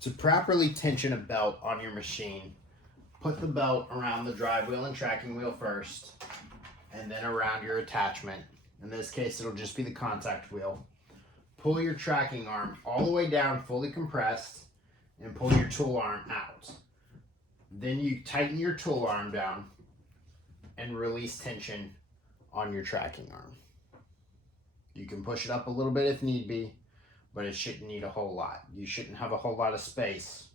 To properly tension a belt on your machine, put the belt around the drive wheel and tracking wheel first, and then around your attachment. In this case, it'll just be the contact wheel. Pull your tracking arm all the way down, fully compressed, and pull your tool arm out. Then you tighten your tool arm down and release tension on your tracking arm. You can push it up a little bit if need be, but it shouldn't need a whole lot. You shouldn't have a whole lot of space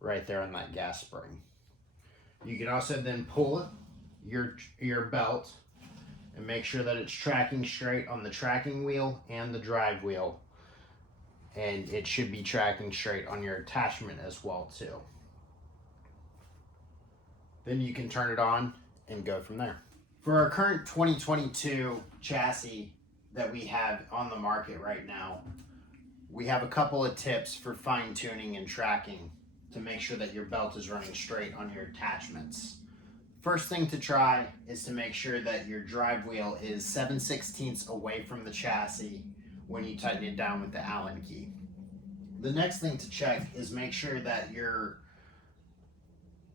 right there on that gas spring. You can also then pull your belt and make sure that it's tracking straight on the tracking wheel and the drive wheel. And it should be tracking straight on your attachment as well too. Then you can turn it on and go from there. For our current 2022 chassis that we have on the market right now, we have a couple of tips for fine tuning and tracking to make sure that your belt is running straight on your attachments. First thing to try is to make sure that your drive wheel is 7/16 away from the chassis when you tighten it down with the Allen key. The next thing to check is make sure that your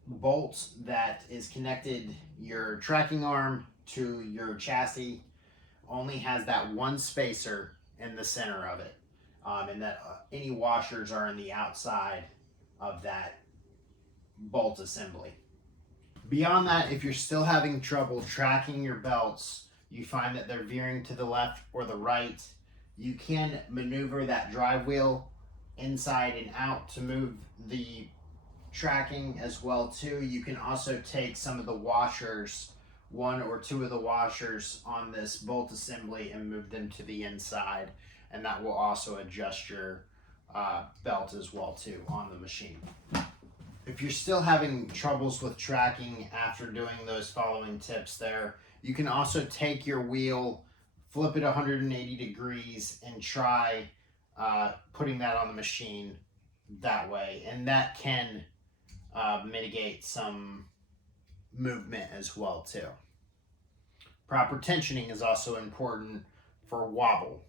bolt that is connected your tracking arm to your chassis only has that one spacer in the center of it, and that any washers are on the outside of that bolt assembly. Beyond that, if you're still having trouble tracking your belts, you find that they're veering to the left or the right, you can maneuver that drive wheel inside and out to move the tracking as well too. You can also take some of the washers, one or two of the washers on this bolt assembly, and move them to the inside, and that will also adjust your belt as well too on the machine. If you're still having troubles with tracking after doing those following tips there, you can also take your wheel, flip it 180 degrees, and try putting that on the machine that way, and that can mitigate some movement as well too. Proper tensioning is also important for wobble.